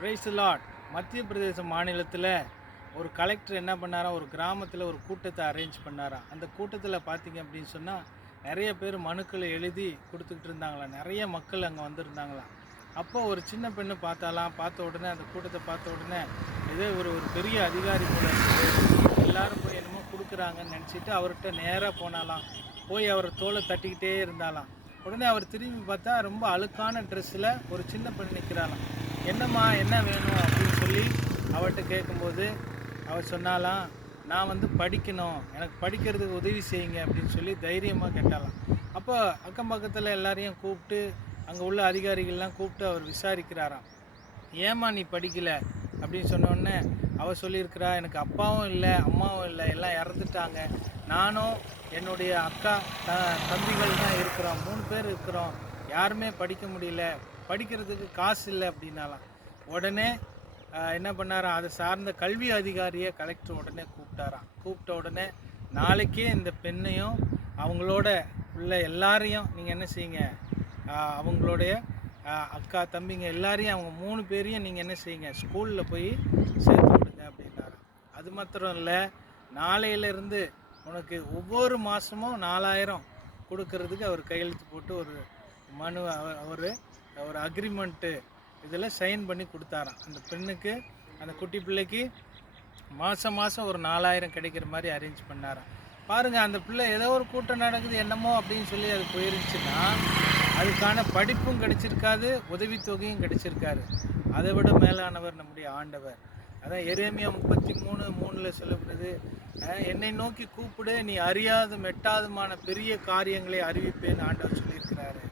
Praise the Lord. மத்திய பிரதேச மாநிலத்தில் ஒரு கலெக்டர் என்ன பண்ணாராம், ஒரு கிராமத்தில் ஒரு கூட்டத்தை அரேஞ்ச் பண்ணாராம். அந்த கூட்டத்தில் பார்த்தீங்க அப்படின்னு சொன்னால் நிறைய பேர் மனுக்களை எழுதி கொடுத்துக்கிட்டு இருந்தாங்களாம். நிறைய மக்கள் அங்கே வந்திருந்தாங்களாம். அப்போ ஒரு சின்ன பெண்ணு பார்த்த உடனே அந்த கூட்டத்தை பார்த்த உடனே இதே ஒரு ஒரு பெரிய அதிகாரி போல இருக்குது, எல்லாரும் போய் என்னமோ கொடுக்குறாங்கன்னு நினச்சிட்டு அவர்கிட்ட நேராக போனாலாம். போய் அவர் தோலை தட்டிக்கிட்டே இருந்தாலாம். உடனே அவர் திரும்பி பார்த்தா ரொம்ப அழுக்கான ட்ரெஸ்ஸில் ஒரு சின்ன பெண் நிற்கிறாளாம். என்னம்மா என்ன வேணும் அப்படின்னு சொல்லி அவர்கிட்ட கேட்கும்போது அவர் சொன்னாலாம், நான் வந்து படிக்கணும், எனக்கு படிக்கிறதுக்கு உதவி செய்யுங்க அப்படின்னு சொல்லி தைரியமாக கேட்டாலாம். அப்போ அக்கம் பக்கத்தில் எல்லாரையும் கூப்பிட்டு அங்கே உள்ள அதிகாரிகள்லாம் கூப்பிட்டு அவர் விசாரிக்கிறாராம். ஏம்மா நீ படிக்கலை அப்படின்னு சொன்னோடனே அவள் சொல்லியிருக்கிறா, எனக்கு அப்பாவும் இல்லை அம்மாவும் இல்லை, எல்லாம் இறந்துட்டாங்க. நானும் என்னுடைய அக்கா தம்பிகள் தான் இருக்கிறோம், 3 பேர் இருக்கிறோம், யாருமே படிக்க முடியல, படிக்கிறதுக்கு காசு இல்லை அப்படின்னாலாம். உடனே என்ன பண்ணாராம், அதை சார்ந்த கல்வி அதிகாரியை கலெக்டர் உடனே கூப்பிட்ட உடனே நாளைக்கே இந்த பெண்ணையும் அவங்களோட உள்ள எல்லாரையும் நீங்கள் என்ன செய்யுங்க, அவங்களுடைய அக்கா தம்பிங்க எல்லாரையும் அவங்க 3 பேரையும் நீங்கள் என்ன செய்யுங்க, ஸ்கூலில் போய் சேர்த்து விடுங்க அப்படின்னாராம். அது மாத்திரம் இல்லை, நாளையிலேருந்து உனக்கு ஒவ்வொரு மாதமும் 4000 கொடுக்கறதுக்கு அவர் கையெழுத்து போட்டு ஒரு மனு ஒரு அக்ரிமெண்ட்டு இதில் சைன் பண்ணி கொடுத்தாராம். அந்த பெண்ணுக்கு, அந்த குட்டி பிள்ளைக்கு மாதம் ஒரு 4000 கிடைக்கிற மாதிரி அரேஞ்ச் பண்ணாராம். பாருங்கள், அந்த பிள்ளை ஏதோ ஒரு கூட்டம் நடக்குது என்னமோ அப்படின்னு சொல்லி அது போயிருந்துச்சுன்னா அதுக்கான படிப்பும் கிடைச்சிருக்காது, உதவித்தொகையும் கிடைச்சிருக்காரு. அதை விட மேலானவர் நம்முடைய ஆண்டவர். அதான் எரேமியா 33:3 சொல்லப்படுது, என்னை நோக்கி கூப்பிடு, நீ அறியாதும் எட்டாதுமான பெரிய காரியங்களை அறிவிப்பேன்னு ஆண்டவர் சொல்லியிருக்கிறாரு.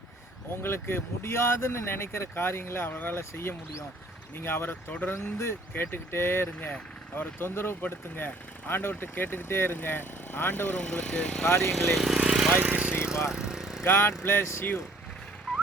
உங்களுக்கு முடியாதுன்னு நினைக்கிற காரியங்களை அவரால் செய்ய முடியும். நீங்கள் அவரை தொடர்ந்து கேட்டுக்கிட்டே இருங்க, அவரை தொந்தரவுப்படுத்துங்க, ஆண்டவர்கிட்ட கேட்டுக்கிட்டே இருங்க. ஆண்டவர் உங்களுக்கு காரியங்களை வாய்ப்பு செய்வார். God bless you.